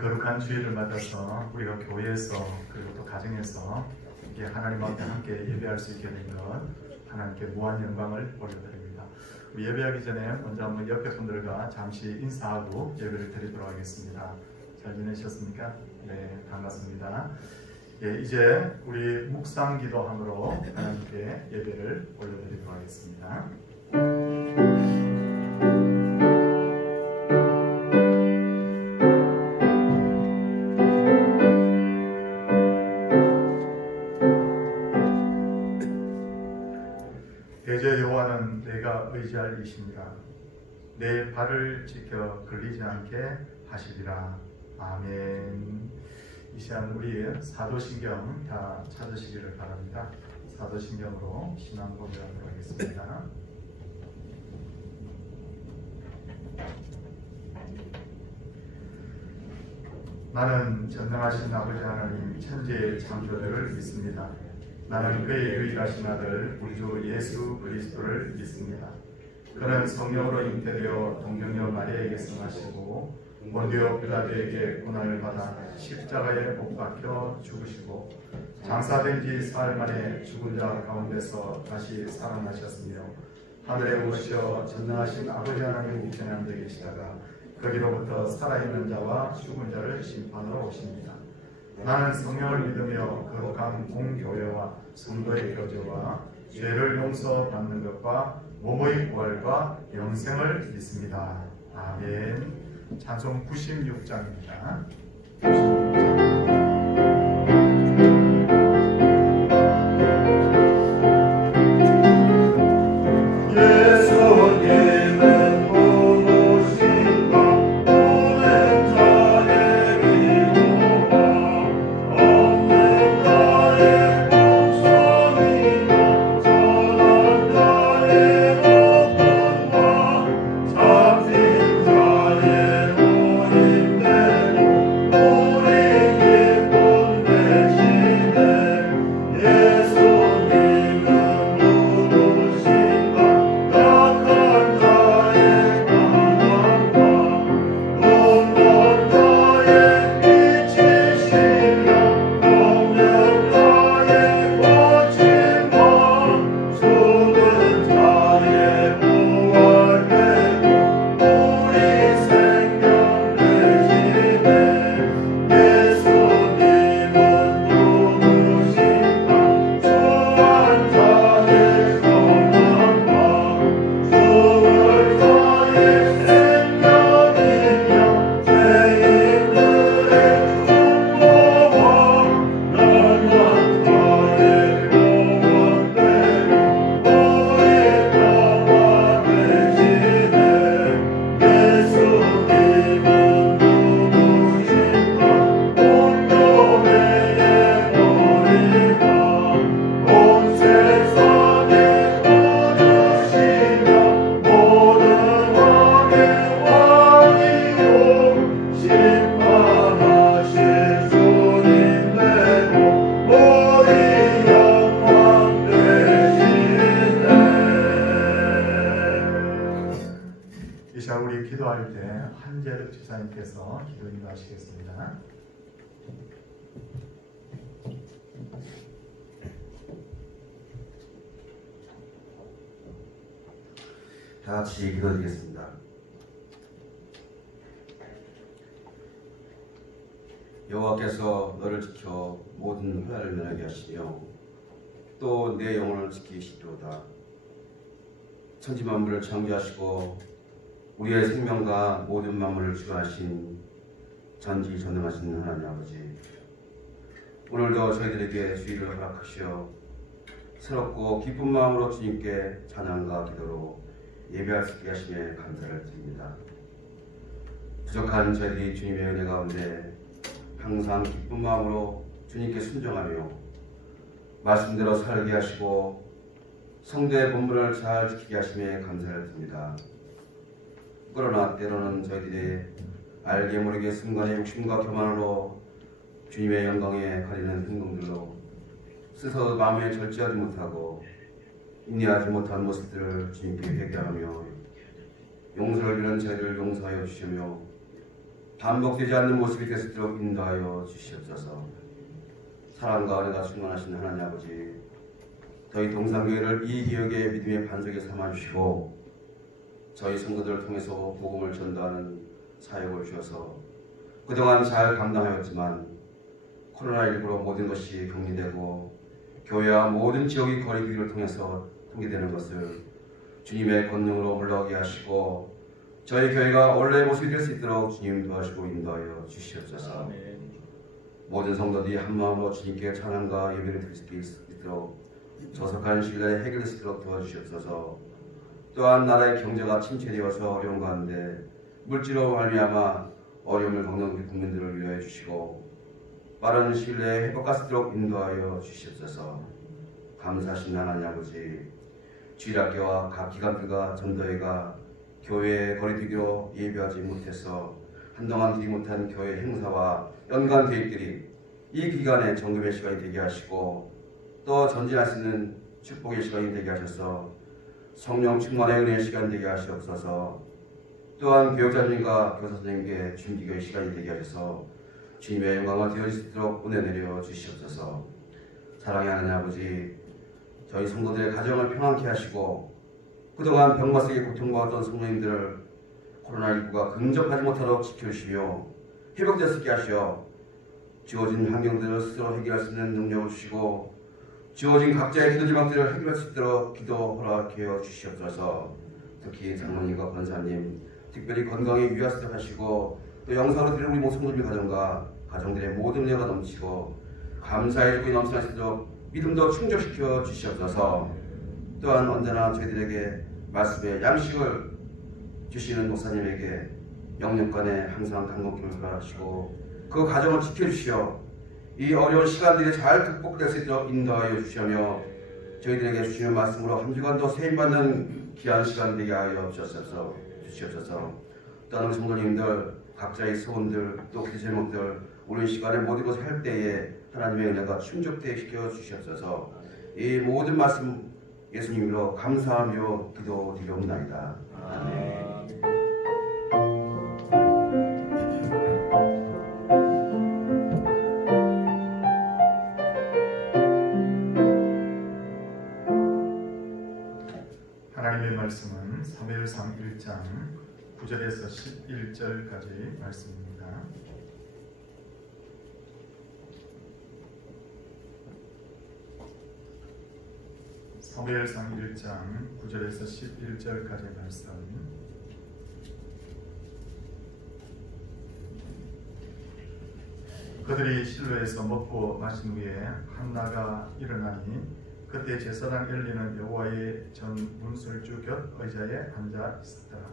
거룩한 주일을 맞아서 우리가 교회에서 그리고 또 가정에서 이렇게 하나님 앞에 함께 예배할 수 있게 된 것 하나님께 무한 영광을 올려드립니다. 우리 예배하기 전에 먼저 한번 옆에 분들과 잠시 인사하고 예배를 드리도록 하겠습니다. 잘 지내셨습니까? 네, 반갑습니다. 예, 이제 우리 묵상 기도함으로 하나님께 예배를 올려드리도록 하겠습니다. 대제 여호와는 내가 의지할 이시니라. 내 발을 지켜 걸리지 않게 하시리라. 아멘. 이 시간 우리 사도신경 다 찾으시기를 바랍니다. 사도신경으로 신앙 고백하도록 하겠습니다. 나는 전능하신 아버지 하나님 천지의 창조주를 믿습니다. 나는 그의 유일하신 아들 우리 주 예수 그리스도를 믿습니다. 그는 성령으로 잉태되어 동정녀 마리아에게 성하시고 본디오 빌라도에게 고난을 받아 십자가에 못 박혀 죽으시고 장사된 지 사흘 만에 죽은 자 가운데서 다시 살아나셨으며 하늘에 오르시어 전능하신 아버지 하나님 우편에 앉아 계시다가 거기로부터 살아있는 자와 죽은 자를 심판하러 오십니다. 나는 성령을 믿으며 거룩한 공교회와 성도의 교제와 죄를 용서받는 것과 몸의 부활과 영생을 믿습니다. 아멘. 찬송 96장입니다. 96장. 우리 기도할 때 한재득 지사님께서 기도 인도하시겠습니다. 다 같이 기도드리겠습니다. 여호와께서 너를 지켜 모든 환난을 면하게 하시며 또 내 영혼을 지키시리로다. 천지 만물을 창조하시고 우리의 생명과 모든 만물을 주관하신 전지전능하신 하나님 아버지, 오늘도 저희들에게 주의를 허락하시어 새롭고 기쁜 마음으로 주님께 찬양과 기도로 예배할 수 있게 하심에 감사를 드립니다. 부족한 저희들이 주님의 은혜 가운데 항상 기쁜 마음으로 주님께 순종하며 말씀대로 살게 하시고 성도의 본분을 잘 지키게 하심에 감사를 드립니다. 그러나 때로는 저희들이 알게 모르게 순간의 욕심과 교만으로 주님의 영광에 가리는 행동들로 스스로 마음에 절제하지 못하고 인내하지 못한 모습들을 주님께 회개하며 용서를 빌는 저희를 용서하여 주시며 반복되지 않는 모습이 될 수 있도록 인도하여 주시옵소서. 사랑과 은혜가 충만하신 하나님 아버지, 저희 동산교회를 이 기억의 믿음의 반석에 삼아주시고 저희 성도들을 통해서 복음을 전도하는 사역을 주셔서 그동안 잘 감당하였지만 코로나19로 모든 것이 격리되고 교회와 모든 지역의 거리두기를 통해서 통제되는 것을 주님의 권능으로 물러가게 하시고 저희 교회가 원래의 모습이 될 수 있도록 주님 도와주시고 인도하여 주시옵소서. 모든 성도들이 한마음으로 주님께 찬양과 예배를 드릴 수 있도록 조속한 시일 내에 해결될 수 있도록 도와주시옵소서. 또한 나라의 경제가 침체되어서 어려운 가운데 물질로 말미암아 어려움을 겪는 우리 국민들을 위로해 주시고 빠른 시일 내에 회복할 수 있도록 인도하여 주시옵소서. 감사하신 하나님 아버지, 주일학교와 각 기관들과 전도회가 교회의 거리두기로 예비하지 못해서 한동안 드리지 못한 교회 행사와 연간 계획들이 이 기간에 정금의 시간이 되게 하시고 또 전진할 수 있는 축복의 시간이 되게 하셔서 성령 충만의 은혜의 시간이 되게 하시옵소서. 또한 교육자님과 교사 선생님께 준비교의 시간이 되게 하셔서 주님의 영광을 되어질 수 있도록 은혜 내려 주시옵소서. 사랑의 하나님 아버지, 저희 성도들의 가정을 평안케 하시고 그동안 병마색의 고통받았던 성도님들을 코로나19가 근접하지 못하도록 지켜주시며 회복될 수 있게 하시어 주어진 환경들을 스스로 해결할 수 있는 능력을 주시고 주어진 각자의 기도 제목들을 해결할 수 있도록 기도 허락하여 주시옵소서. 특히 장로님과 권사님 특별히 건강에 유의할 수 있도록 하시고 또 영상으로 드리는 우리 모성도님 가정과 가정들의 모든 은혜가 넘치고 감사의 조건이 넘쳐날 수 있도록 믿음도 충족시켜 주시옵소서. 또한 언제나 저희들에게 말씀의 양식을 주시는 목사님에게 영육간에 항상 간곡힘을 허락하시고 그 가정을 지켜주시어 이 어려운 시간들이 잘 극복될 수 있도록 인도하여 주시며 저희들에게 주시는 말씀으로 한 주간도 세임받는 귀한 시간 되게 하여 주시옵소서. 또한 우리 성도님들 각자의 소원들 또 기도 제목들 오늘 시간에 모든 것을 할 때에 하나님의 은혜가 충족되게 시켜 주시옵소서. 이 모든 말씀 예수님으로 감사하며 기도드리옵나이다. 아멘. 하나님의 말씀은 사무엘상 1장 9절에서 11절까지 말씀입니다. 사무엘상 1장 9절에서 11절까지 말씀. 그들이 실로에서 먹고 마신 후에 한나가 일어나니 그때 제사장 엘리는 여호와의 전 문설주 곁 의자에 앉아 있었더라.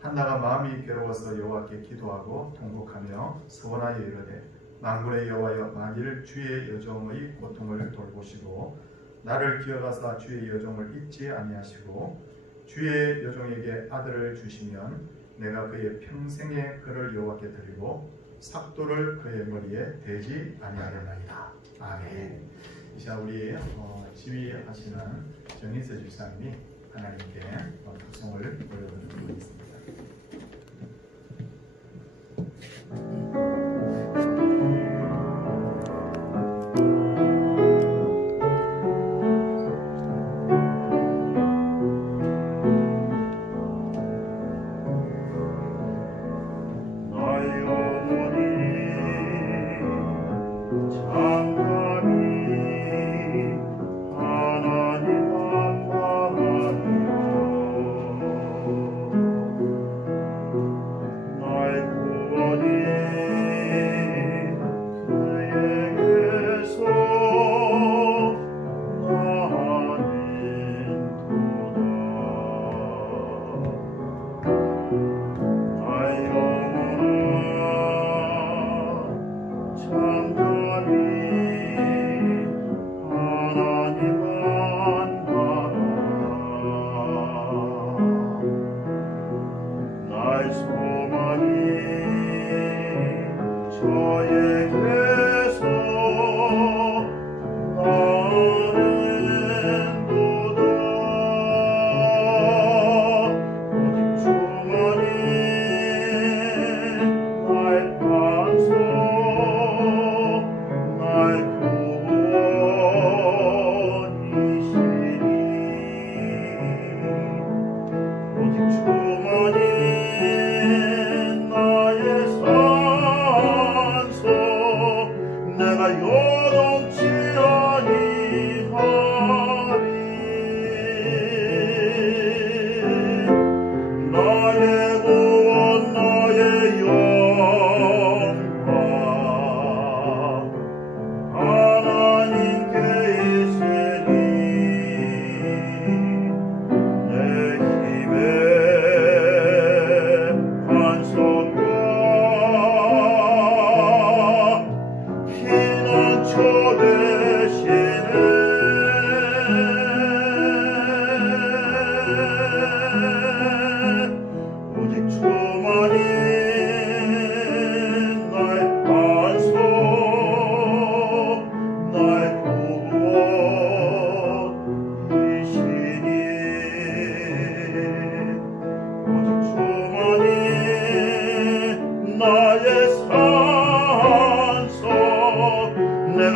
한나가 마음이 괴로워서 여호와께 기도하고 통곡하며 서원하여 이르되 만군의 여호와여, 만일 주의 여종의 고통을 돌보시고 나를 기억하사 주의 여종을 잊지 아니하시고 주의 여종에게 아들을 주시면 내가 그의 평생에 그를 여호와께 드리고 삭도를 그의 머리에 대지 아니하려나이다. 아멘. 이제 우리 지휘하시는 정인세 집사님이 하나님께 독송을 올려드리고 있습니다.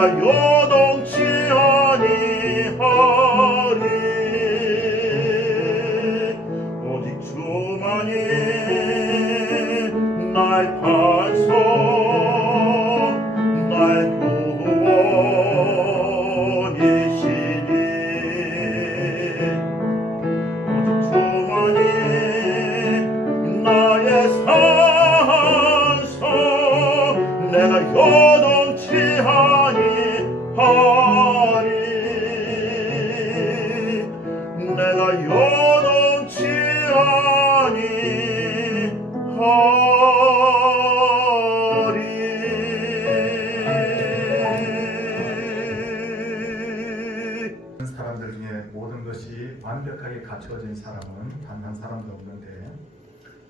내가 요동치 아니하리. 오직 주만이 나의 반석 나의 구원이시니. 오직 주만이 나의 산성 내가 요동치 아니하리. 내가 요동치 아니하리. 사람들 중에 모든 것이 완벽하게 갖추어진 사람은 단 한 사람도 없는데,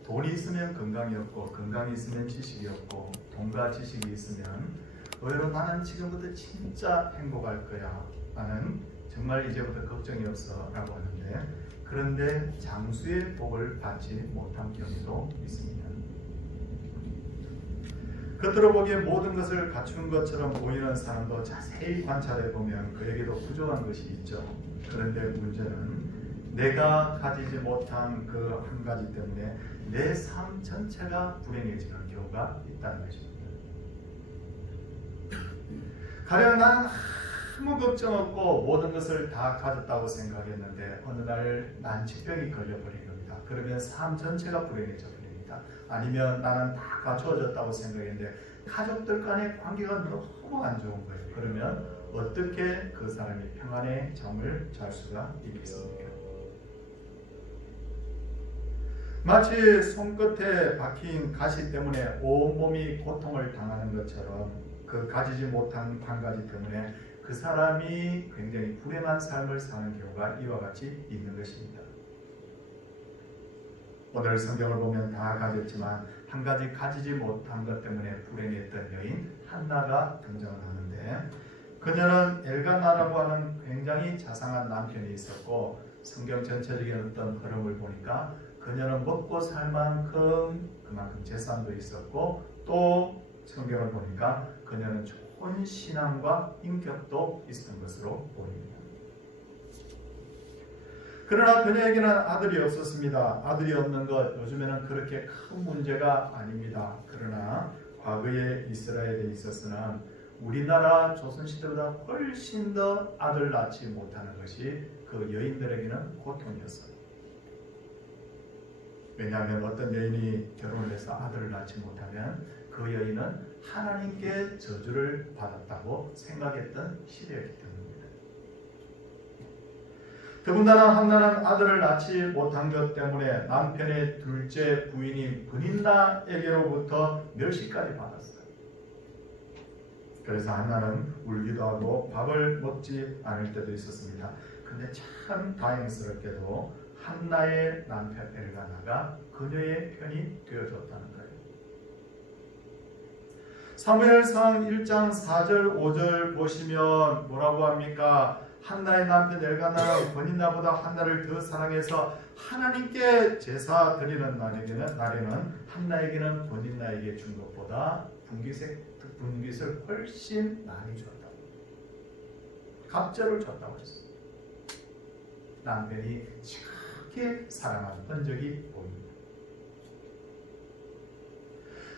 돈이 있으면 건강이 없고, 건강이 있으면 지식이 없고, 돈과 지식이 있으면 의외로 나는 지금부터 진짜 행복할 거야, 나는 정말 이제부터 걱정이 없어 라고 하는데, 그런데 장수의 복을 받지 못한 경우도 있습니다. 겉으로 보기에 모든 것을 갖춘 것처럼 보이는 사람도 자세히 관찰해 보면 그에게도 부족한 것이 있죠. 그런데 문제는 내가 가지지 못한 그 한 가지 때문에 내 삶 전체가 불행해지는 경우가 있다는 것입니다. 가령 나는 아무 걱정 없고 모든 것을 다 가졌다고 생각했는데 어느 날 난치병이 걸려버린 겁니다. 그러면 삶 전체가 불행해져 버립니다. 아니면 나는 다 갖추어졌다고 생각했는데 가족들 간의 관계가 너무 안 좋은 거예요. 그러면 어떻게 그 사람이 평안의 잠을 잘 수가 있겠습니까? 마치 손끝에 박힌 가시 때문에 온몸이 고통을 당하는 것처럼 그 가지지 못한 한 가지 때문에 그 사람이 굉장히 불행한 삶을 사는 경우가 이와 같이 있는 것입니다. 오늘 성경을 보면 다 가졌지만 한 가지 가지지 못한 것 때문에 불행했던 여인 한나가 등장을 하는데, 그녀는 엘가나라고 하는 굉장히 자상한 남편이 있었고, 성경 전체적인 어떤 흐름을 보니까 그녀는 먹고 살 만큼 그만큼 재산도 있었고, 또 성경을 보니까 그녀는 좋은 신앙과 인격도 있었던 것으로 보입니다. 그러나 그녀에게는 아들이 없었습니다. 아들이 없는 것 요즘에는 그렇게 큰 문제가 아닙니다. 그러나 과거의 이스라엘에 있어서는 우리나라 조선시대보다 훨씬 더 아들 낳지 못하는 것이 그 여인들에게는 고통이었어요. 왜냐하면 어떤 여인이 결혼을 해서 아들을 낳지 못하면 그 여인은 하나님께 저주를 받았다고 생각했던 시대였기 때문입니다. 더군다나 한나는 아들을 낳지 못한 것 때문에 남편의 둘째 부인이 브닌나에게로부터 멸시까지 받았어요. 그래서 한나는 울기도 하고 밥을 먹지 않을 때도 있었습니다. 근데 참 다행스럽게도 한나의 남편 엘가나가 그녀의 편이 되어줬다는 거예요. 사무엘상 1장 4절 5절 보시면 뭐라고 합니까? 한나의 남편 엘가나는 브닌나보다 한나를 더 사랑해서 하나님께 제사 드리는 날에는 한나에게는 브닌나에게 준 것보다 분깃을 훨씬 많이 줬다고, 갑절을 줬다고 했어요. 남편이 지극히 사랑한 흔적이 보입니다.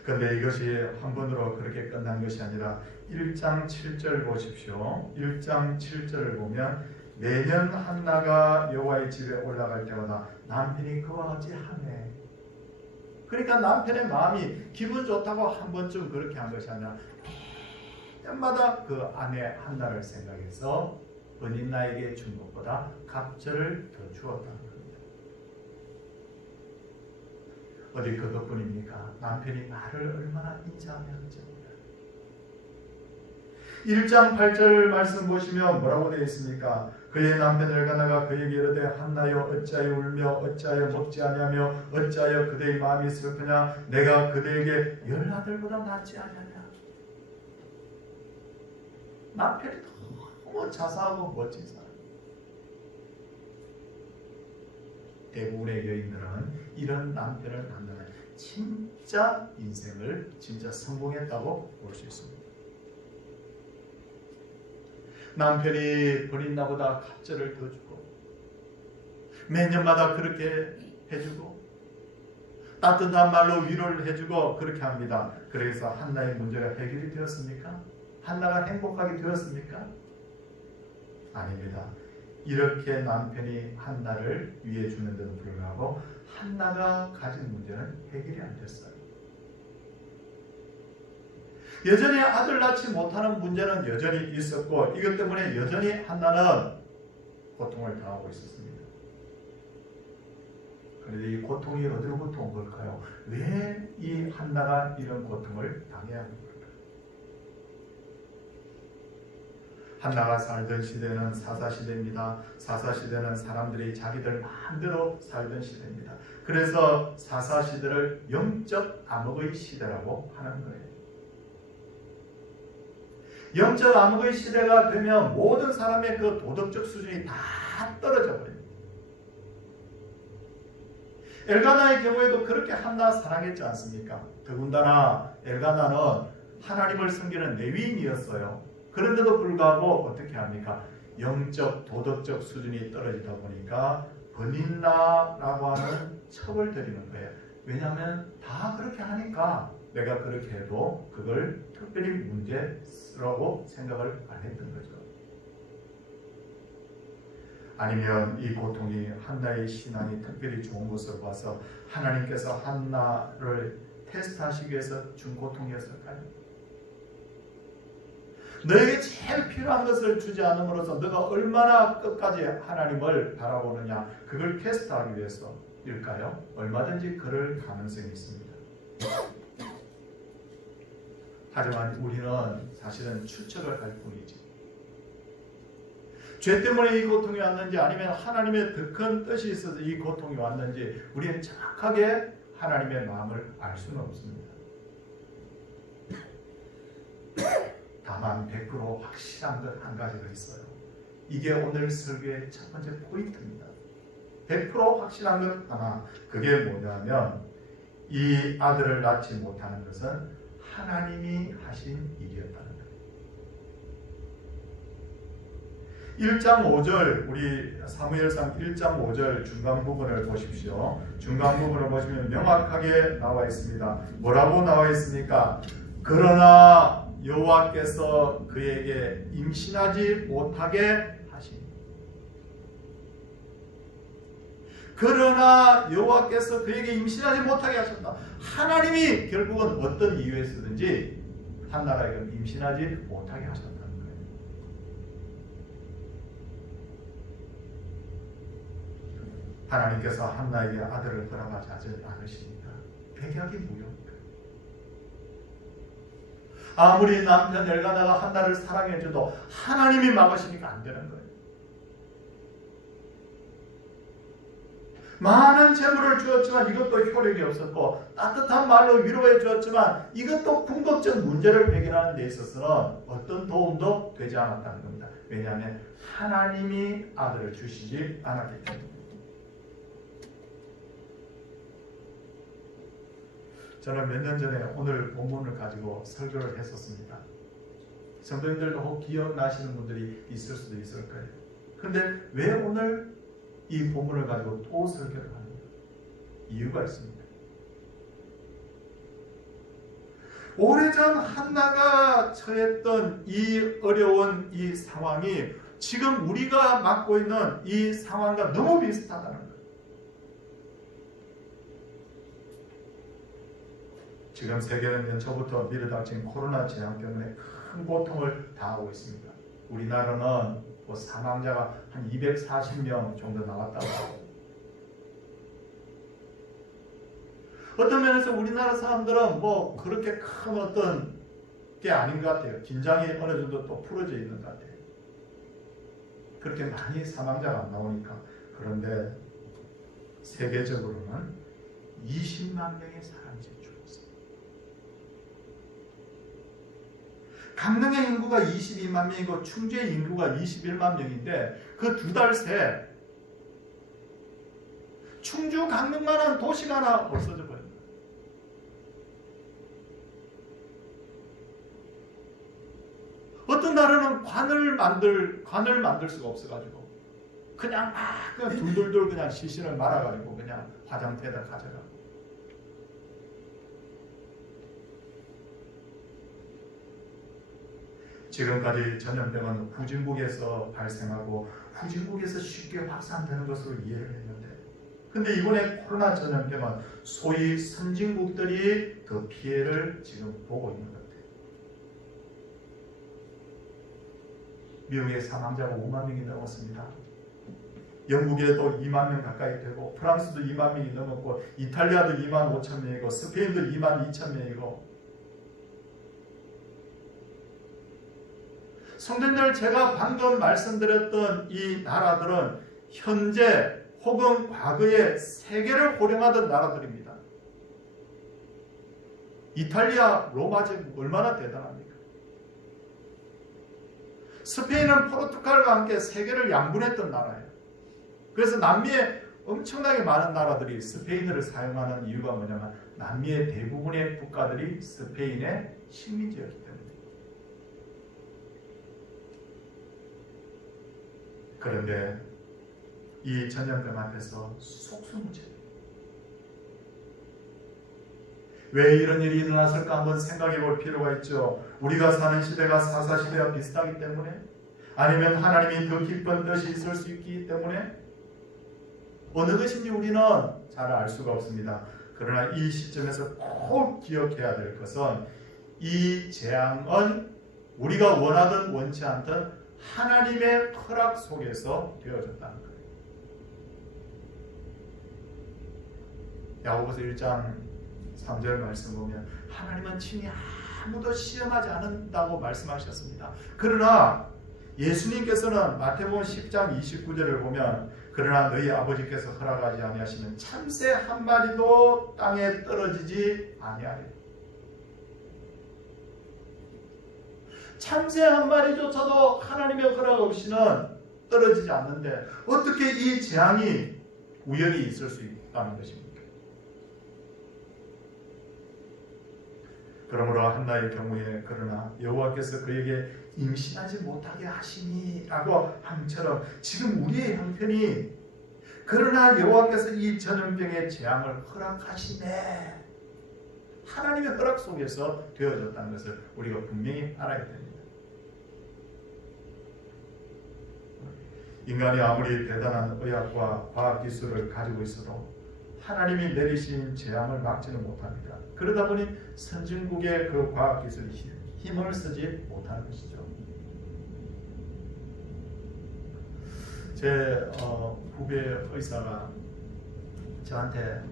그런데 이것이 한 번으로 그렇게 끝난 것이 아니라 1장 7절 보십시오. 1장 7절을 보면 매년 한나가 여호와의 집에 올라갈 때마다 남편이 그와 같이 하네. 그러니까 남편의 마음이 기분 좋다고 한 번쯤 그렇게 한 것이 아니라 때마다 그 아내 한나를 생각해서 브닌나에게 준 것보다 갑절을 더 주었다는 겁니다. 어디 그것뿐입니까? 남편이 말을 얼마나 인자하였죠. 1장 8절 말씀 보시면 뭐라고 되어 있습니까? 그의 남편 엘가나가 그에게 이르되 한나여 어찌하여 울며 어찌하여 먹지 아니하며 어찌하여 그대의 마음이 슬프냐? 내가 그대에게 10아들보다 낫지 아니하냐? 남편이 너무 자상하고 멋진 사람. 대부분의 여인들은 이런 남편을 만나면 진짜 인생을 진짜 성공했다고 볼 수 있습니다. 남편이 버린 나보다 갑절을 더 주고 매년마다 그렇게 해주고 따뜻한 말로 위로를 해주고 그렇게 합니다. 그래서 한나의 문제가 해결이 되었습니까? 한나가 행복하게 되었습니까? 아닙니다. 이렇게 남편이 한나를 위해 주는데도 불구하고 한나가 가진 문제는 해결이 안 됐어요. 여전히 아들 낳지 못하는 문제는 여전히 있었고 이것 때문에 여전히 한나는 고통을 당하고 있었습니다. 그런데 이 고통이 어디로부터 온 걸까요? 왜 이 한나가 이런 고통을 당해야 하는 걸까요? 한나가 살던 시대는 사사시대입니다. 사사시대는 사람들이 자기들 마음대로 살던 시대입니다. 그래서 사사시대를 영적 암흑의 시대라고 하는 거예요. 영적 암흑의 시대가 되면 모든 사람의 그 도덕적 수준이 다 떨어져 버립니다. 엘가나의 경우에도 그렇게 한나 사랑했지 않습니까? 더군다나 엘가나는 하나님을 섬기는 레위인이었어요. 그런데도 불구하고 어떻게 합니까? 영적 도덕적 수준이 떨어지다 보니까 버닌나라고 하는 첩을 들이는 거예요. 왜냐하면 다 그렇게 하니까 내가 그렇게 해도 그걸 특별히 문제라고 생각을 안 했던 거죠. 아니면 이 고통이 한나의 신앙이 특별히 좋은 것을 봐서 하나님께서 한나를 테스트하시기 위해서 준 고통이었을까요? 너에게 제일 필요한 것을 주지 않음으로써 너가 얼마나 끝까지 하나님을 바라보느냐 그걸 테스트하기 위해서일까요? 얼마든지 그럴 가능성이 있습니다. 하지만 우리는 사실은 추측을 할 뿐이지 죄 때문에 이 고통이 왔는지 아니면 하나님의 더 큰 뜻이 있어서 이 고통이 왔는지 우리는 정확하게 하나님의 마음을 알 수는 없습니다. 다만 100% 확실한 것 한 가지가 있어요. 이게 오늘 설교의 첫 번째 포인트입니다. 100% 확실한 것 하나, 그게 뭐냐면 이 아들을 낳지 못하는 것은 하나님이 하신 일이었다는 거예요. 1장 5절 우리 사무엘상 1장 5절 중간 부분을 보십시오. 중간 부분을 보시면 명확하게 나와 있습니다. 뭐라고 나와 있습니까? 그러나 여호와께서 그에게 임신하지 못하게 하시니. 그러나 여호와께서 그에게 임신하지 못하게 하셨다. 하나님이 결국은 어떤 이유에서든지 한나가 임신하지 못하게 하셨다는 거예요. 하나님께서 한나에게 아들을 허락하지 않으시니까 백약이 무효입니다. 아무리 남편 엘가나가 한나를 사랑해줘도 하나님이 막으시니까 안 되는 거예요. 많은 재물을 주었지만 이것도 효력이 없었고 따뜻한 말로 위로해 주었지만 이것도 궁극적 문제를 해결하는 데 있어서는 어떤 도움도 되지 않았다는 겁니다. 왜냐하면 하나님이 아들을 주시지 않았기 때문에. 저는 몇 년 전에 오늘 본문을 가지고 설교를 했었습니다. 성도님들도 혹 기억나시는 분들이 있을 수도 있을 거예요. 근데 왜 오늘 이 본문을 가지고 또 설교를 합니까? 이유가 있습니다. 오래전 한나가 처했던 이 어려운 이 상황이 지금 우리가 맡고 있는 이 상황과 너무 비슷하다는 거예요. 지금 세계는 연초부터 밀어닥친 코로나 재앙 때문에 큰 고통을 당하고 있습니다. 우리나라는 사망자가 한 240명 정도 나왔다고 하고 어떤 면에서 우리나라 사람들은 그렇게 큰 어떤 게 아닌 것 같아요. 긴장이 어느 정도 또 풀어져 있는 것 같아요. 그렇게 많이 사망자가 안 나오니까. 그런데 세계적으로는 20만 명의 사람이 죽었어요. 강릉의 인구가 22만 명이고 충주의 인구가 21만 명인데 그 두 달 새 충주 강릉만한 도시가 하나 없어져 버립니다. 어떤 나라는 관을 만들 수가 없어가지고 그냥 둘둘둘 그냥 시신을 말아가지고 그냥 화장터에다 가져가. 지금까지 전염병은 후진국에서 발생하고 후진국에서 쉽게 확산되는 것으로 이해를 했는데, 근데 이번에 코로나 전염병은 소위 선진국들이 더 피해를 지금 보고 있는 것 같아요. 미국의 사망자가 5만 명이 넘었습니다. 영국에도 2만 명 가까이 되고, 프랑스도 2만 명이 넘었고, 이탈리아도 2만 5천 명이고, 스페인도 2만 2천 명이고. 성도님들, 제가 방금 말씀드렸던 이 나라들은 현재 혹은 과거에 세계를 호령하던 나라들입니다. 이탈리아 로마 제국 얼마나 대단합니까? 스페인은 포르투갈과 함께 세계를 양분했던 나라예요. 그래서 남미에 엄청나게 많은 나라들이 스페인어를 사용하는 이유가 뭐냐면 남미의 대부분의 국가들이 스페인의 식민지였기 때문에. 그런데 이 전염병 앞에서 속수무책. 왜 이런 일이 일어났을까 한번 생각해 볼 필요가 있죠. 우리가 사는 시대가 사사시대와 비슷하기 때문에, 아니면 하나님이 더 깊은 뜻이 있을 수 있기 때문에, 어느 것인지 우리는 잘 알 수가 없습니다. 그러나 이 시점에서 꼭 기억해야 될 것은 이 재앙은 우리가 원하든 원치 않든 하나님의 허락 속에서 되어졌다는 거예요. 야고보서 1장 3절 말씀 보면 하나님은 친히 아무도 시험하지 않는다고 말씀하셨습니다. 그러나 예수님께서는 마태복음 10장 29절을 보면 그러나 너희 아버지께서 허락하지 아니하시면 참새 한 마리도 땅에 떨어지지 아니하리라. 참새 한 마리조차도 하나님의 허락 없이는 떨어지지 않는데 어떻게 이 재앙이 우연히 있을 수 있다는 것입니까? 그러므로 한나의 경우에 그러나 여호와께서 그에게 임신하지 못하게 하시니라고 함처럼 지금 우리의 형편이 그러나 여호와께서 이 전염병의 재앙을 허락하시네, 하나님의 허락 속에서 되어졌다는 것을 우리가 분명히 알아야 됩니다. 인간이 아무리 대단한 의학과 과학기술을 가지고 있어도 하나님이 내리신 재앙을 막지는 못합니다. 그러다 보니 선진국의 그 과학기술이 힘을 쓰지 못하는 것이죠. 제 후배 의사가 저한테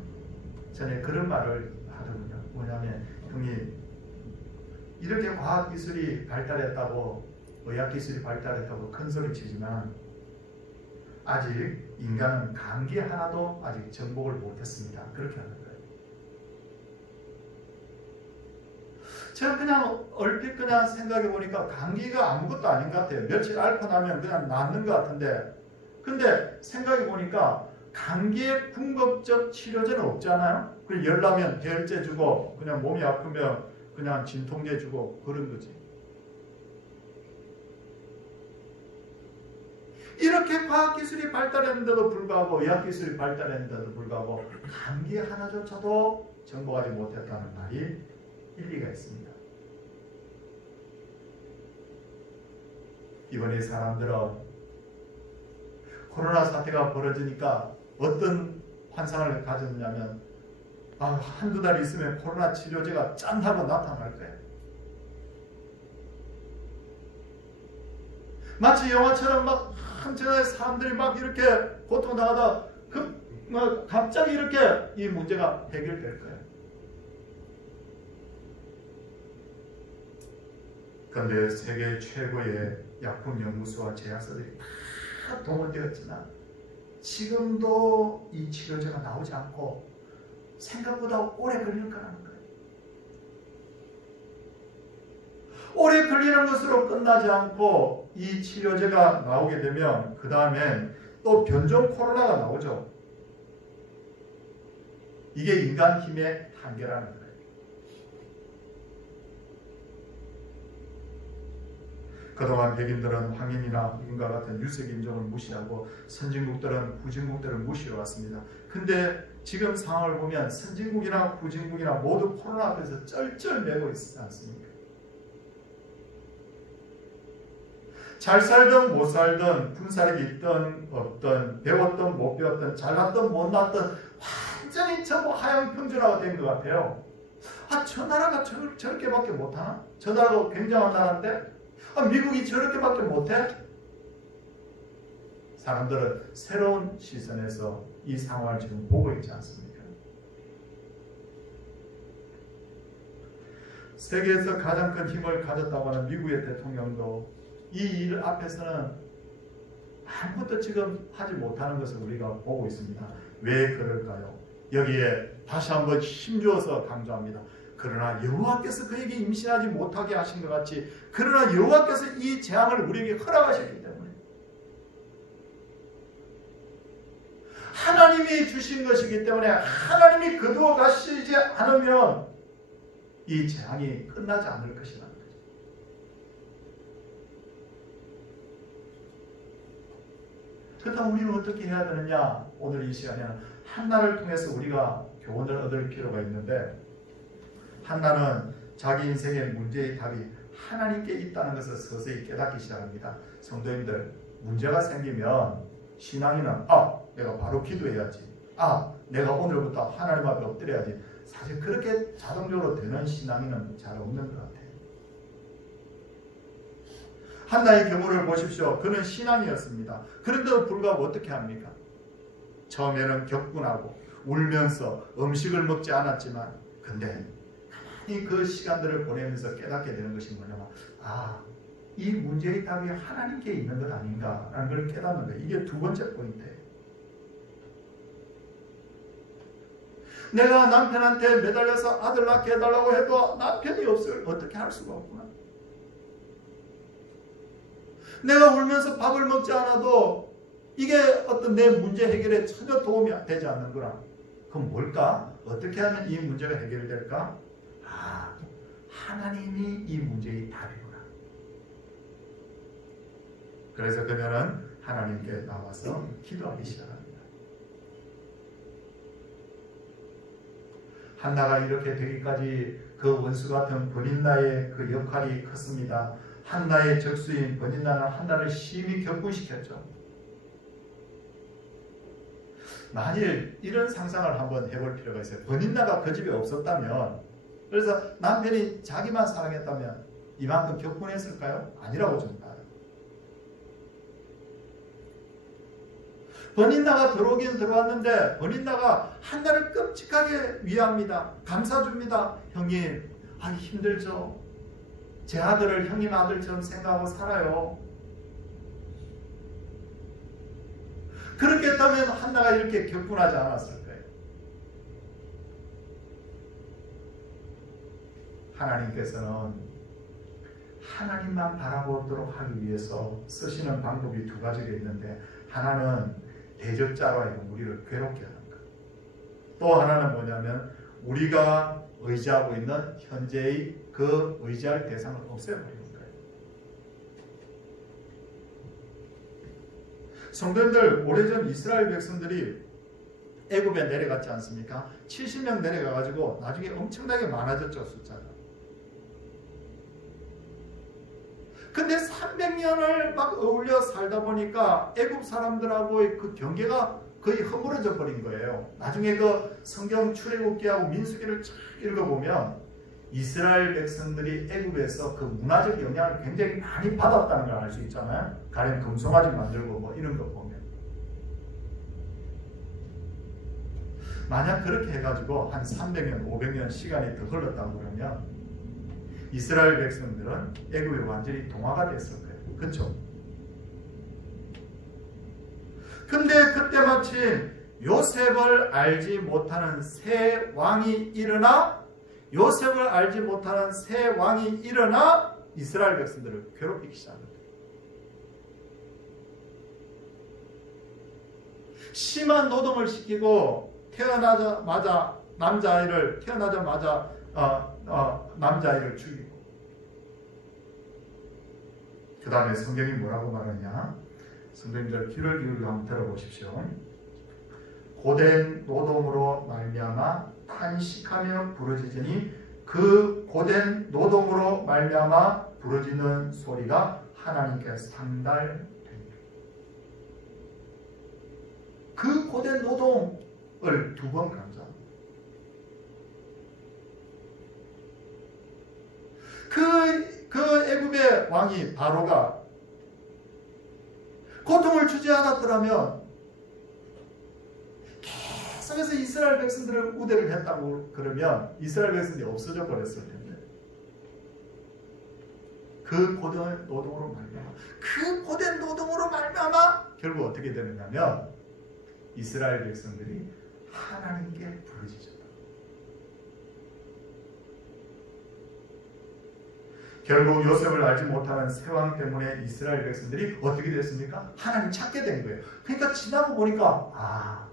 전에 그런 말을 하더군요. 뭐냐면, 형님, 이렇게 과학기술이 발달했다고, 의학기술이 발달했다고 큰소리 치지만 아직 인간은 감기 하나도 아직 정복을 못했습니다. 그렇게 하는 거예요. 제가 그냥 얼핏 그냥 생각해 보니까 감기가 아무것도 아닌 것 같아요. 며칠 앓고 나면 그냥 낫는 것 같은데, 근데 생각해 보니까 감기의 궁극적 치료제는 없잖아요. 그 열나면 대열제 주고, 그냥 몸이 아프면 그냥 진통제 주고 그런 거지. 이렇게 과학기술이 발달했는데도 불구하고, 의학기술이 발달했는데도 불구하고 감기 하나조차도 정복하지 못했다는 말이 일리가 있습니다. 이번에 사람들은 코로나 사태가 벌어지니까 어떤 환상을 가졌냐면, 한두 달 있으면 코로나 치료제가 짠 하고 나타날 거예요. 마치 영화처럼 막 한전에 사람들이 막 이렇게 고통당하다 갑자기 이렇게 이 문제가 해결될 거예요. 그런데 세계 최고의 약품 연구소와 제약사들이 다 동원되었지만 지금도 이 치료제가 나오지 않고 생각보다 오래 걸릴 거라는 거예요. 오래 걸리는 것으로 끝나지 않고 이 치료제가 나오게 되면 그 다음엔 또 변종 코로나가 나오죠. 이게 인간 힘의 한계라는 거예요. 그동안 백인들은 황인이나 흑인과 같은 유색 인종을 무시하고 선진국들은 후진국들을 무시해 왔습니다. 근데 지금 상황을 보면 선진국이나 후진국이나 모두 코로나 앞에서 쩔쩔매고 있지 않습니까? 잘 살든 못 살든 군사력이 있든 없든 배웠든 못 배웠든 잘났든 못났든 완전히 전부 하향평준화가 된 것 같아요. 저 나라가 저렇게밖에 못하나? 저 나라가 굉장한 나라인데 미국이 저렇게밖에 못해? 사람들은 새로운 시선에서 이 상황을 지금 보고 있지 않습니까? 세계에서 가장 큰 힘을 가졌다고 하는 미국의 대통령도 이 일 앞에서는 아무것도 지금 하지 못하는 것을 우리가 보고 있습니다. 왜 그럴까요? 여기에 다시 한번 힘주어서 강조합니다. 그러나 여호와께서 그에게 임신하지 못하게 하신 것 같이 그러나 여호와께서 이 재앙을 우리에게 허락하셨기 때문에 하나님이 주신 것이기 때문에 하나님이 거두어 가시지 않으면 이 재앙이 끝나지 않을 것이라는 거죠. 그렇다면 우리는 어떻게 해야 되느냐? 오늘 이 시간에는 한나를 통해서 우리가 교훈을 얻을 필요가 있는데 한나는 자기 인생의 문제의 답이 하나님께 있다는 것을 서서히 깨닫기 시작합니다. 성도님들, 문제가 생기면 신앙인은 내가 바로 기도해야지. 내가 오늘부터 하나님 앞에 엎드려야지. 사실 그렇게 자동적으로 되는 신앙인은 잘 없는 것 같아요. 한나의 경우를 보십시오. 그는 신앙이었습니다. 그런데도 불구하고 어떻게 합니까? 처음에는 격분하고 울면서 음식을 먹지 않았지만 근데 가만히 그 시간들을 보내면서 깨닫게 되는 것이 뭐냐면 이 문제의 답이 하나님께 있는 것 아닌가라는 걸 깨닫는 거예요. 이게 두 번째 포인트예요. 내가 남편한테 매달려서 아들 낳게 해달라고 해도 남편이 없을 어떻게 할 수가 없구나. 내가 울면서 밥을 먹지 않아도 이게 어떤 내 문제 해결에 전혀 도움이 되지 않는구나. 그럼 뭘까? 어떻게 하면 이 문제가 해결될까? 하나님이 이 문제의 답이구나. 그래서 그녀는 하나님께 나와서 기도하기 시작합니다. 한나가 이렇게 되기까지 그 원수 같은 버닌나의 그 역할이 컸습니다. 한나의 적수인 버닌나는 한나를 심히 격분시켰죠. 만일 이런 상상을 한번 해볼 필요가 있어요. 버닌나가 그 집에 없었다면, 그래서 남편이 자기만 사랑했다면 이만큼 격분했을까요? 아니라고 좀 봐요. 버닌나가 들어오긴 들어왔는데 버닌나가 한나를 끔찍하게 위합니다. 감싸줍니다. 형님, 힘들죠. 제 아들을 형님 아들처럼 생각하고 살아요. 그렇게 했다면 한나가 이렇게 격분하지 않았을 거예요. 하나님께서는 하나님만 바라보도록 하기 위해서 쓰시는 방법이 두 가지가 있는데 하나는 대적자로 하여금 우리를 괴롭게 하는 것. 또 하나는 뭐냐면 우리가 의지하고 있는 현재의 그 의지할 대상을 없애버리는 거예요. 성도님들, 오래전 이스라엘 백성들이 애굽에 내려갔지 않습니까? 70명 내려가가지고 나중에 엄청나게 많아졌죠, 숫자가. 근데 300년을 막 어울려 살다 보니까 애굽 사람들하고의 그 경계가 거의 허물어져 버린 거예요. 나중에 그 성경 출애굽기하고 민수기를 쫙 읽어보면 이스라엘 백성들이 애굽에서 그 문화적 영향을 굉장히 많이 받았다는 걸 알 수 있잖아요. 가령 금송아지 만들고 뭐 이런 거 보면. 만약 그렇게 해가지고 한 300년, 500년 시간이 더 흘렀다고 그러면 이스라엘 백성들은 애굽에 완전히 동화가 됐을 거예요. 그렇죠? 근데 그때 마침 요셉을 알지 못하는 새 왕이 일어나 이스라엘 백성들을 괴롭히기 시작합니다. 심한 노동을 시키고 태어나자마자 남자아이를 죽이고, 그 다음에 성경이 뭐라고 말하냐? 성도님들 귀를 기울여 한번 들어보십시오. 고된 노동으로 말미암아 탄식하며 부르짖으니 그 고된 노동으로 말미암아 부르짖는 소리가 하나님께 상달됩니다. 그 고된 노동을 두 번 강조합니다. 그 애굽의 왕이 바로가 고통을 주지 않았더라면 계속해서 이스라엘 백성들을 우대를 했다고 그러면 이스라엘 백성들이 없어져 버렸을 텐데, 그 고된 노동으로 말미암아 결국 어떻게 되느냐면 이스라엘 백성들이 하나님께 부르짖었다. 결국 요셉을 알지 못하는 세왕 때문에 이스라엘 백성들이 어떻게 됐습니까? 하나님 찾게 된 거예요. 그러니까 지나고 보니까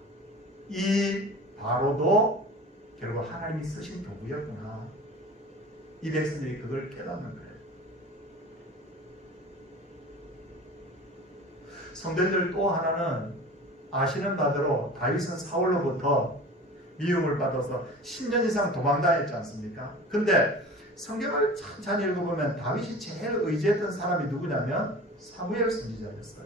이 바로도 결국 하나님이 쓰신 도구였구나. 이 백성들이 그걸 깨닫는 거예요. 성도님들 또 하나는 아시는 바대로 다윗은 사울로부터 미움을 받아서 10년 이상 도망다녔지 않습니까? 근데 성경을 천천히 읽어보면 다윗이 제일 의지했던 사람이 누구냐면 사무엘 선지자였어요.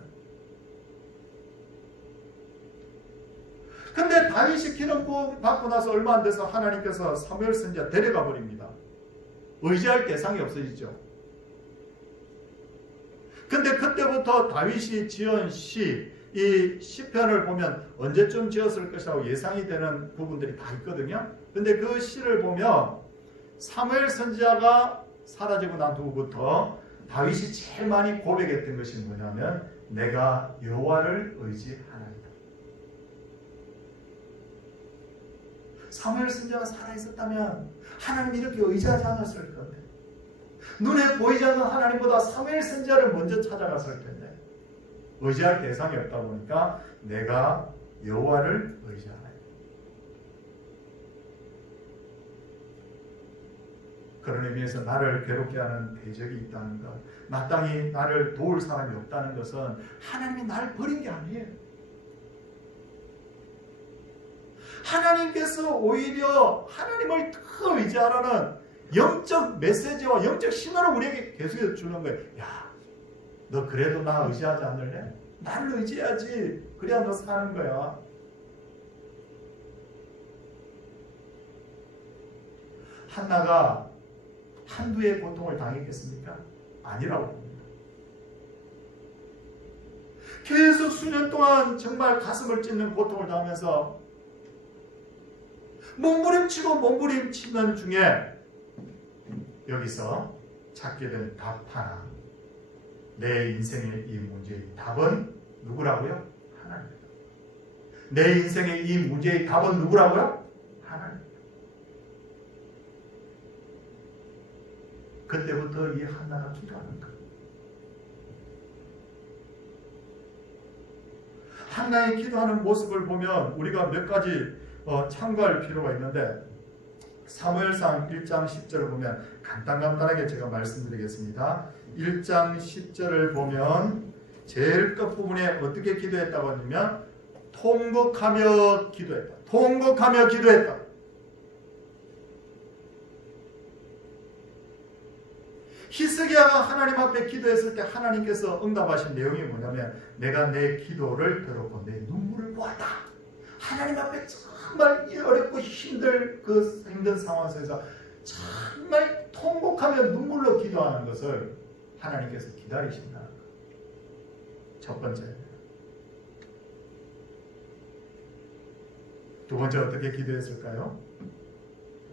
근데 다윗이 기름 부음 받고 나서 얼마 안 돼서 하나님께서 사무엘 선지자 데려가 버립니다. 의지할 대상이 없어지죠. 근데 그때부터 다윗이 지은 이 시편을 보면 언제쯤 지었을 것이라고 예상이 되는 부분들이 다 있거든요. 근데 그 시를 보면 사무엘 선지자가 사라지고 난 후부터 다윗이 제일 많이 고백했던 것이 뭐냐면 내가 여호와를 의지하나이다. 사무엘 선지자가 살아있었다면 하나님 이렇게 의지하지 않았을 건데, 눈에 보이지 않는 하나님보다 사무엘 선지자를 먼저 찾아갔을 텐데 의지할 대상이 없다 보니까 내가 여호와를 의지하나이다. 그런 의미에서 나를 괴롭게 하는 대적이 있다는 것, 마땅히 나를 도울 사람이 없다는 것은 하나님이 나를 버린 게 아니에요. 하나님께서 오히려 하나님을 더 의지하라는 영적 메시지와 영적 신호를 우리에게 계속해서 주는 거예요. 야, 너 그래도 나 의지하지 않을래? 나를 의지해야지. 그래야 너 사는 거야. 한나가 한두의 고통을 당했겠습니까? 아니라고 봅니다. 계속 수년 동안 정말 가슴을 찢는 고통을 당하면서 몸부림치는 중에 여기서 찾게 된 답 하나, 내 인생의 이 문제의 답은 누구라고요? 하나님입니다. 내 인생의 이 문제의 답은 누구라고요? 하나님입니다. 그때부터 이 한나가 기도하는 거예요. 한나의 기도하는 모습을 보면 우리가 몇 가지 참고할 필요가 있는데, 사무엘상 1장 10절을 보면 간단하게 제가 말씀드리겠습니다. 1장 10절을 보면 제일 끝부분에 어떻게 기도했다고 하냐면 통곡하며 기도했다. 통곡하며 기도했다. 히스기야가 하나님 앞에 기도했을 때 하나님께서 응답하신 내용이 뭐냐면 내가 내 기도를 들었고 내 눈물을 보았다. 하나님 앞에 정말 어렵고 힘든 상황 속에서 정말 통곡하며 눈물로 기도하는 것을 하나님께서 기다리신다는 것. 첫 번째. 두 번째 어떻게 기도했을까요?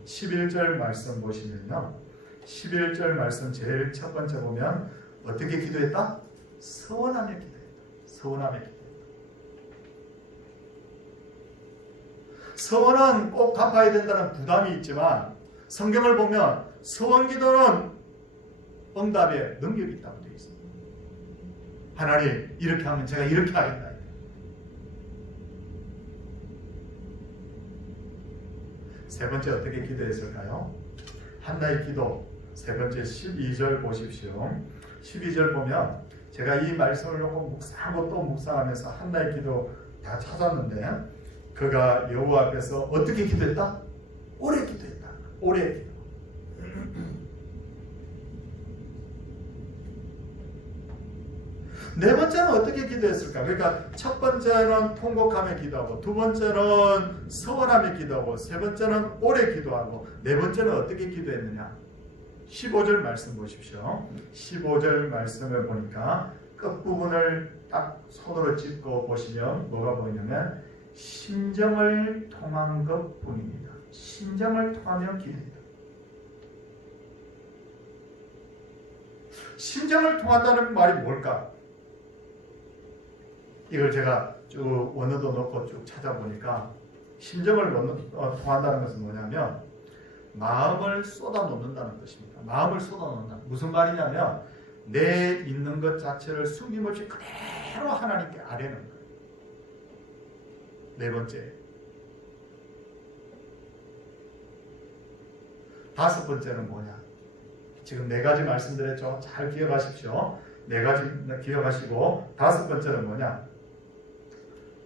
11절 말씀 보시면요. 11절 말씀 제일 첫 번째 보면 어떻게 기도했다? 서원하며 기도했다. 서원하며 기도했다. 서원은 꼭 갚아야 된다는 부담이 있지만 성경을 보면 서원 기도는 응답에 능력이 있다고 되어 있습니다. 하나님 이렇게 하면 제가 이렇게 하겠다. 세 번째 어떻게 기도했을까요? 한나의 기도 세 번째 12절 보십시오. 12절 보면 제가 이 말씀을 놓고 묵상하고 또 묵상하면서 한나의 기도 다 찾았는데 그가 여호와 앞에서 어떻게 기도했다? 오래 기도했다. 오래 기도. 네 번째는 어떻게 기도했을까? 그러니까 첫 번째는 통곡하며 기도하고, 두 번째는 서원하며 기도하고, 세 번째는 오래 기도하고, 네 번째는 어떻게 기도했느냐? 15절 말씀 보십시오. 15절 말씀을 보니까 끝부분을 딱 손으로 짚고 보시면 뭐가 보이냐면 심정을 통한 것 뿐입니다. 심정을 통하며 기도했다. 심정을 통한다는 말이 뭘까? 이걸 제가 쭉 원어도 넣고 쭉 찾아보니까 심정을 통한다는 것은 뭐냐면 마음을 쏟아놓는다는 것입니다. 마음을 쏟아놓는다. 무슨 말이냐면 내 있는 것 자체를 숨김없이 그대로 하나님께 아뢰는 거예요. 네 번째. 다섯 번째는 뭐냐? 지금 네 가지 말씀드렸죠. 잘 기억하십시오. 네 가지 기억하시고 다섯 번째는 뭐냐?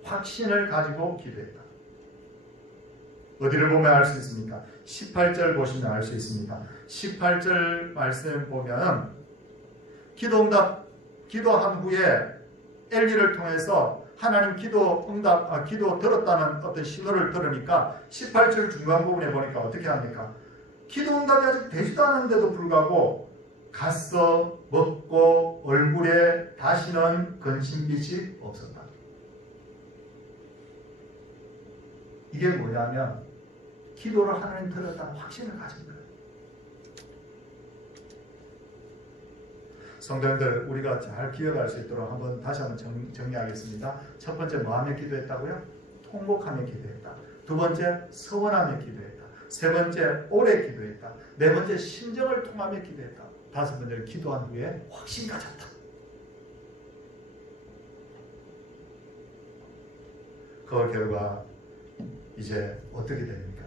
확신을 가지고 기도했다. 어디를 보면 알 수 있습니까? 18절 보시면 알 수 있습니다. 18절 말씀 보면 기도응답, 기도한 후에 엘리를 통해서 하나님 기도 들었다는 어떤 신호를 들으니까 18절 중간 부분에 보니까 어떻게 합니까? 기도 응답이 아직 되지도 않았는데도 불구하고 갔어 먹고 얼굴에 다시는 근심빛이 없었다. 이게 뭐냐면 기도를 하나님 들었다는 확신을 가진 거예요. 성도님들, 우리가 잘 기억할 수 있도록 다시 한번 정리하겠습니다. 첫 번째 뭐하며 기도했다고요? 통곡하며 기도했다. 두 번째 서원하며 기도했다. 세 번째 오래 기도했다. 네 번째 심정을 통하며 기도했다. 다섯 번째 기도한 후에 확신 가졌다. 그 결과 이제 어떻게 됩니까?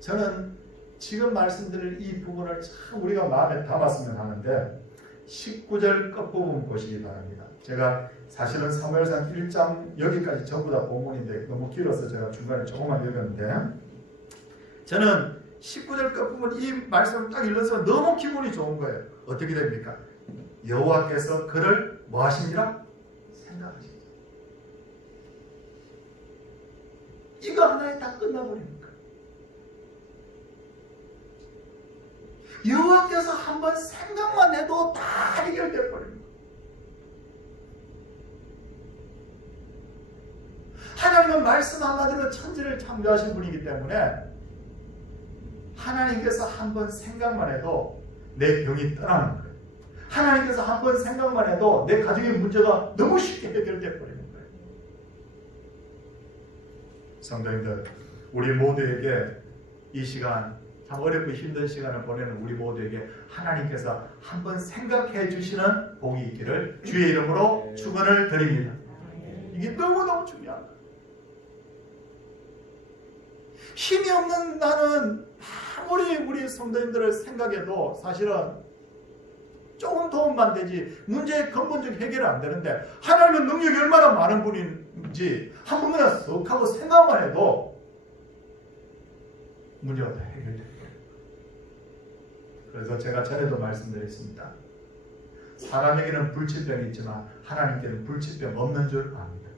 저는 지금 말씀드릴 이 부분을 참 우리가 마음에 담았으면 하는데 19절 끝부분 보시기 바랍니다. 제가 사실은 사무엘상 1장 여기까지 전부 다 본문인데 너무 길어서 제가 중간에 조금만 읽었는데 저는 19절 끝부분 이 말씀을 딱 읽어서 너무 기분이 좋은 거예요. 어떻게 됩니까? 여호와께서 그를 뭐 하시니라? 생각하시죠. 이거 하나에 다 끝나버립니까? 여호와께서 한번 생각만 해도 다 해결돼 버립니다. 하나님은 말씀 한마디로 천지를 창조하신 분이기 때문에 하나님께서 한번 생각만 해도 내 병이 떠나는 거예요. 하나님께서 한번 생각만 해도 내 가정의 문제가 너무 쉽게 해결돼 버리는 거예요. 성도님들, 우리 모두에게 이 시간, 참 어렵고 힘든 시간을 보내는 우리 모두에게 하나님께서 한번 생각해 주시는 복이 있기를 주의 이름으로 축원을 드립니다. 이게 너무너무 중요한 거예요. 힘이 없는 나는 아무리 우리 성도님들을 생각해도 사실은 조금 도움만 되지 문제의 근본적 해결은 안 되는데 하나님은 능력이 얼마나 많은 분인지 한 번만 쓱 하고 생각만 해도 문제가 다 해결돼요. 그래서 제가 전에도 말씀드렸습니다. 사람에게는 불치병이 있지만 하나님께는 불치병 없는 줄 압니다.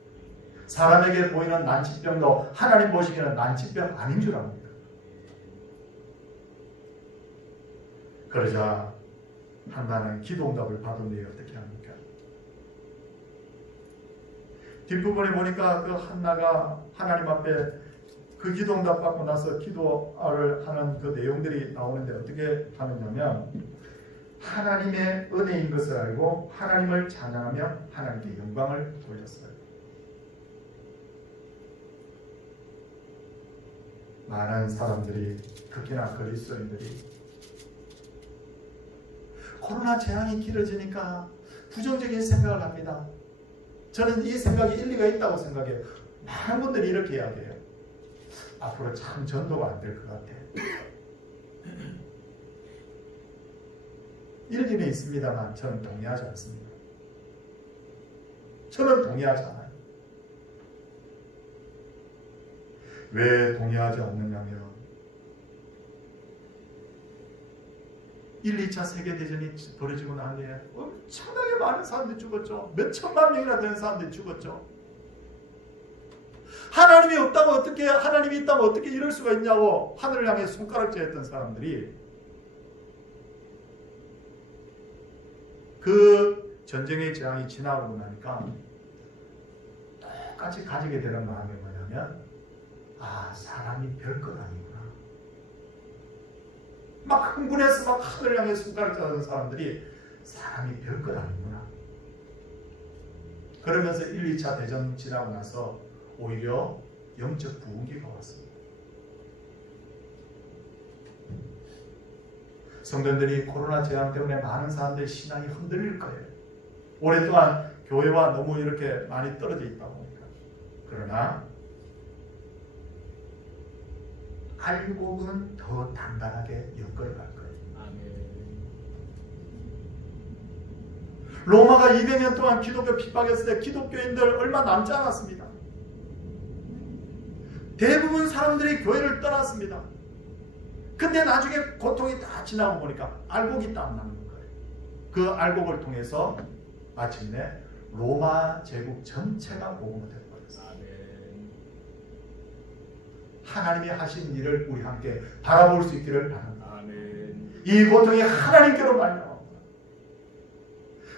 사람에게 보이는 난치병도 하나님 보시기에는 난치병 아닌 줄 압니다. 그러자 한나는 기도응답을 받은 뒤에 어떻게 합니까? 뒷부분에 보니까 그 한나가 하나님 앞에 그 기도응답 받고 나서 기도를 하는 그 내용들이 나오는데 어떻게 하느냐면 하나님의 은혜인 것을 알고 하나님을 찬양하며 하나님께 영광을 돌렸어요. 많은 사람들이, 특히나 그리스도인들이 코로나 재앙이 길어지니까 부정적인 생각을 합니다. 저는 이 생각이 일리가 있다고 생각해요. 많은 분들이 이렇게 이야기해요. 앞으로 참 전도가 안 될 것 같아. 일리는 있습니다만 저는 동의하지 않습니다. 저는 동의하지 않아요. 왜 동의하지 않느냐면 1, 2차 세계대전이 벌어지고 난 뒤에 엄청나게 많은 사람들이 죽었죠. 몇 천만 명이나 되는 사람들이 죽었죠. 하나님이 없다고 어떻게, 하나님이 있다고 어떻게 이럴 수가 있냐고 하늘을 향해 손가락질했던 사람들이 그 전쟁의 재앙이 지나고 나니까 똑같이 가지게 되는 마음이 뭐냐면, 아, 사람이 별것 아니구나. 막 흥분해서 막 하늘을 향해 손가락질하던 사람들이 사람이 별것 아니구나. 그러면서 1, 2차 대전 지나고 나서 오히려 영적 부흥기가 왔습니다. 성도들이 코로나 재앙 때문에 많은 사람들의 신앙이 흔들릴 거예요. 오랫동안 교회와 너무 이렇게 많이 떨어져 있다 보니까. 그러나 알곡은 더 단단하게 엮어갈 거예요. 로마가 200년 동안 기독교 핍박했을 때 기독교인들 얼마 남지 않았습니다. 대부분 사람들이 교회를 떠났습니다. 근데 나중에 고통이 다 지나고 보니까 알곡이 딱 남는 거예요. 그 알곡을 통해서 마침내 로마 제국 전체가 복음화 되어버렸어요. 하나님이 하신 일을 우리 함께 바라볼 수 있기를 바랍니다. 이 고통이 하나님께로 말미암아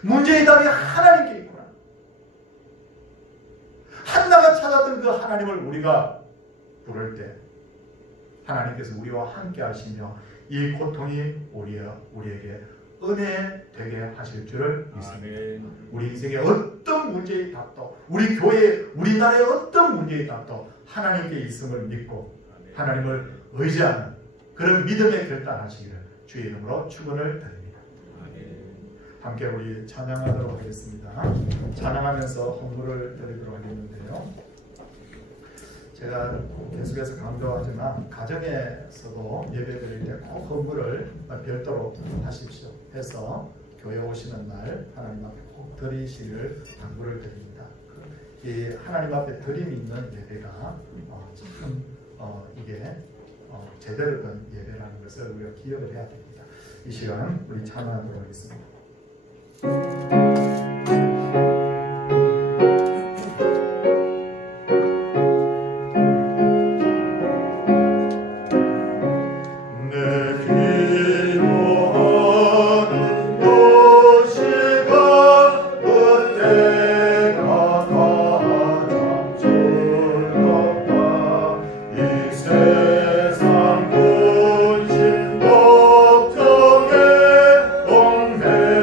문제의 답이 하나님께 있구나. 한나가 찾았던 그 하나님을 우리가 부를 때 하나님께서 우리와 함께 하시며 이 고통이 우리에게 은혜 되게 하실 줄을 믿습니다. 우리 인생의 어떤 문제의 답도, 우리 교회, 우리나라의 어떤 문제의 답도 하나님께 있음을 믿고 하나님을 의지하는 그런 믿음의 결단하시기를 주의 이름으로 축원을 드립니다. 함께 우리 찬양하도록 하겠습니다. 찬양하면서 헌물을 드리도록 하겠는데요. 제가 계속해서 강조하지만 가정에서도 예배 드릴 때 꼭 헌물을 별도로 하십시오. 해서 교회 오시는 날 하나님 앞에 꼭 드리시를 당부를 드립니다. 이 하나님 앞에 드림이 있는 예배가 참 이게 제대로 된 예배라는 것을 우리가 기억을 해야 됩니다. 이 시간 우리 찬양하도록 하겠습니다. 세상 근심 걱정에 엉매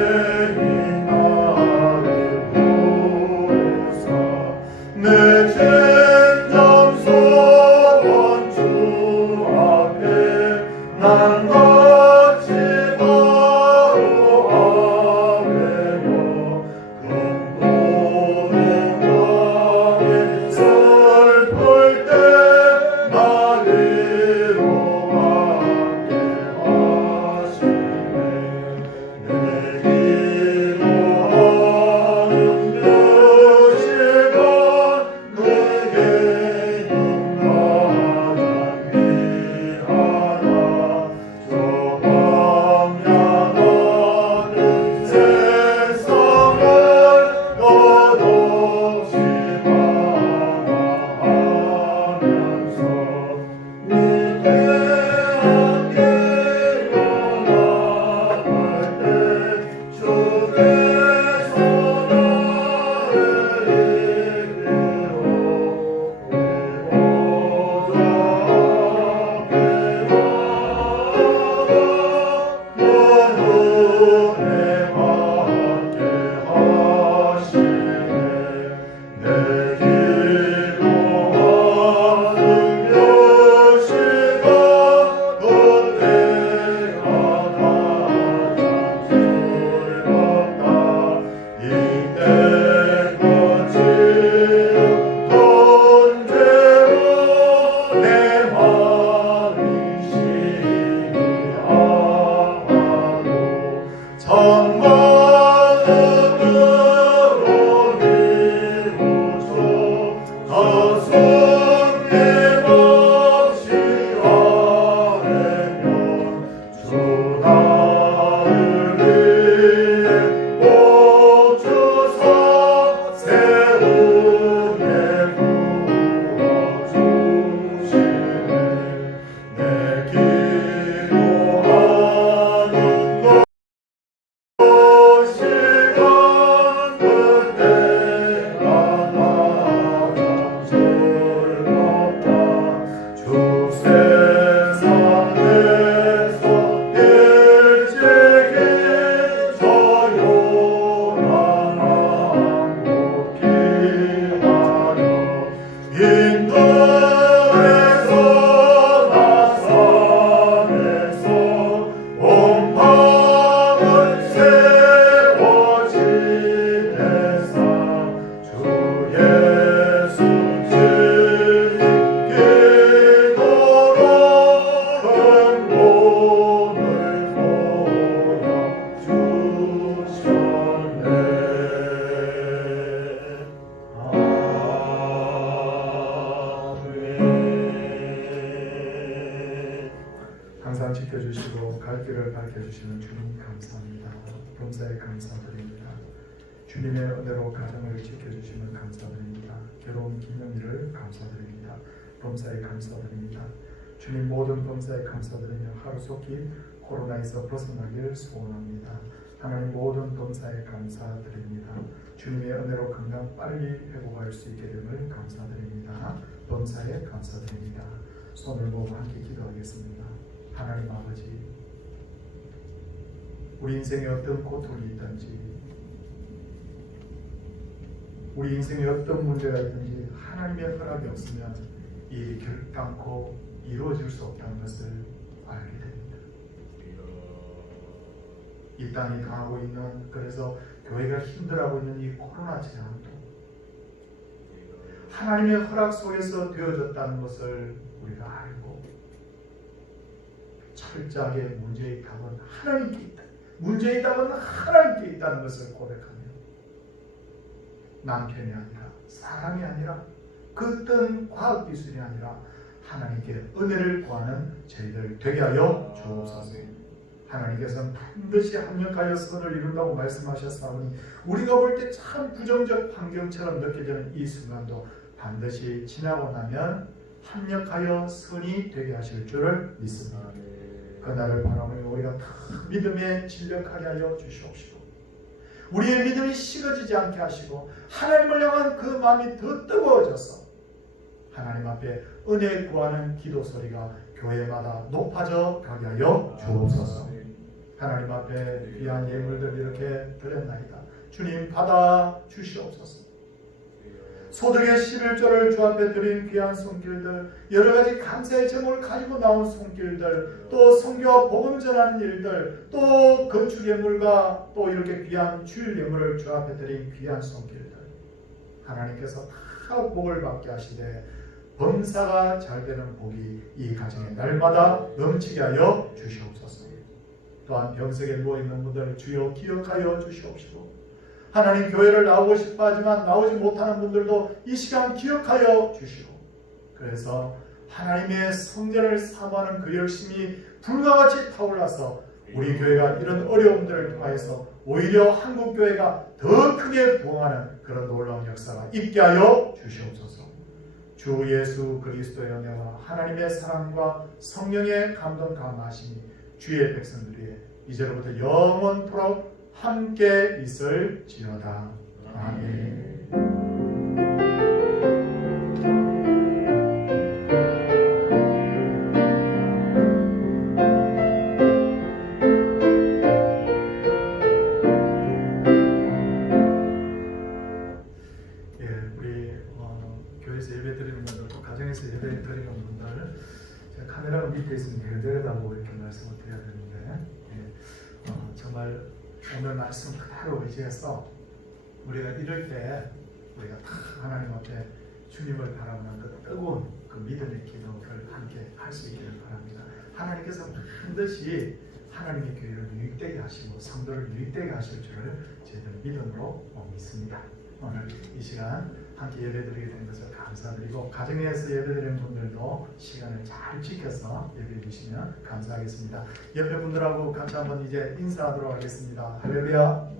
지켜주시는 주님 감사합니다. 범사에 감사드립니다. 주님의 은혜로 가정을 지켜주시면 감사드립니다. 괴로운 기념일을 감사드립니다. 범사에 감사드립니다. 주님 모든 범사에 감사드리며 하루속히 코로나에서 벗어나길 소원합니다. 하나님 모든 범사에 감사드립니다. 주님의 은혜로 건강 빨리 회복할 수 있게 됨을 감사드립니다. 범사에 감사드립니다. 손을 모으고 함께 기도하겠습니다. 하나님 아버지, 우리 인생에 어떤 고통이 있든지, 우리 인생에 어떤 문제가 있든지 하나님의 허락이 없으면 이 일이 결단코 이루어질 수 없다는 것을 알게 됩니다. 이 땅이 당하고 있는, 그래서 교회가 힘들어하고 있는 이 코로나 재앙도 하나님의 허락 속에서 되어졌다는 것을 우리가 알고 철저하게 문제의 답은 하나님께 있다. 문제의 답은 하나님께 있다는 것을 고백하며 남편이 아니라 사람이 아니라 그 어떤 과학기술이 아니라 하나님께 은혜를 구하는 저희들 되게 하여 주옵소서. 하나님께서는 반드시 합력하여 선을 이룬다고 말씀하셨사오니 우리가 볼 때 참 부정적 환경처럼 느껴지는 이 순간도 반드시 지나고 나면 합력하여 선이 되게 하실 줄을 믿습니다. 그날을 바라보며 우리가 다 믿음에 진력하게 하여 주시옵시고 우리의 믿음이 식어지지 않게 하시고 하나님을 향한 그 마음이 더 뜨거워져서 하나님 앞에 은혜 구하는 기도 소리가 교회마다 높아져 가게 하여 주옵소서. 하나님 앞에 귀한 예물들 이렇게 드렸나이다. 주님 받아 주시옵소서. 소득의 11조를 주 앞에 드린 귀한 손길들, 여러 가지 감사의 제목을 가지고 나온 손길들, 또 선교와 복음 전하는 일들, 또 건축 예물과 또 이렇게 귀한 주일 예물을 주 앞에 드린 귀한 손길들, 하나님께서 다 복을 받게 하시되 범사가 잘 되는 복이 이 가정에 날마다 넘치게 하여 주시옵소서. 또한 병석에 누워있는 분들을 주여 기억하여 주시옵시고 하나님 교회를 나오고 싶어 하지만 나오지 못하는 분들도 이 시간 기억하여 주시고 그래서 하나님의 성전을 사모하는 그 열심이 불과 같이 타올라서 우리 교회가 이런 어려움들을 통하여서 오히려 한국교회가 더 크게 부흥하는 그런 놀라운 역사가 있게 하여 주시옵소서. 주 예수 그리스도의 은혜와 하나님의 사랑과 성령의 감동 감화하심이 주의 백성들이 이제로부터 영원토록 함께 있을지어다. 아멘. 우리 교회에서 예배 드리는 분들 또 가정에서 예배 드리는 분들 제가 카메라가 밑에 있으니까 내려다보고 이렇게 말씀을 드려야 되는데 정말 오늘 말씀 그대로 의지해서 우리가 이럴 때 우리가 다 하나님 앞에 주님을 바라보는 그 뜨거운 그 믿음의 기도를 함께 할 수 있기를 바랍니다. 하나님께서 반드시 하나님의 교회를 유익되게 하시고 성도를 유익되게 하실 줄을 저희들은 믿음으로 믿습니다. 오늘 이 시간 함께 예배드리게 된 것을 감사드리고 가정에서 예배드리는 분들도 시간을 잘 지켜서 예배해 주시면 감사하겠습니다. 옆에 분들하고 같이 한번 이제 인사하도록 하겠습니다. 할렐루야.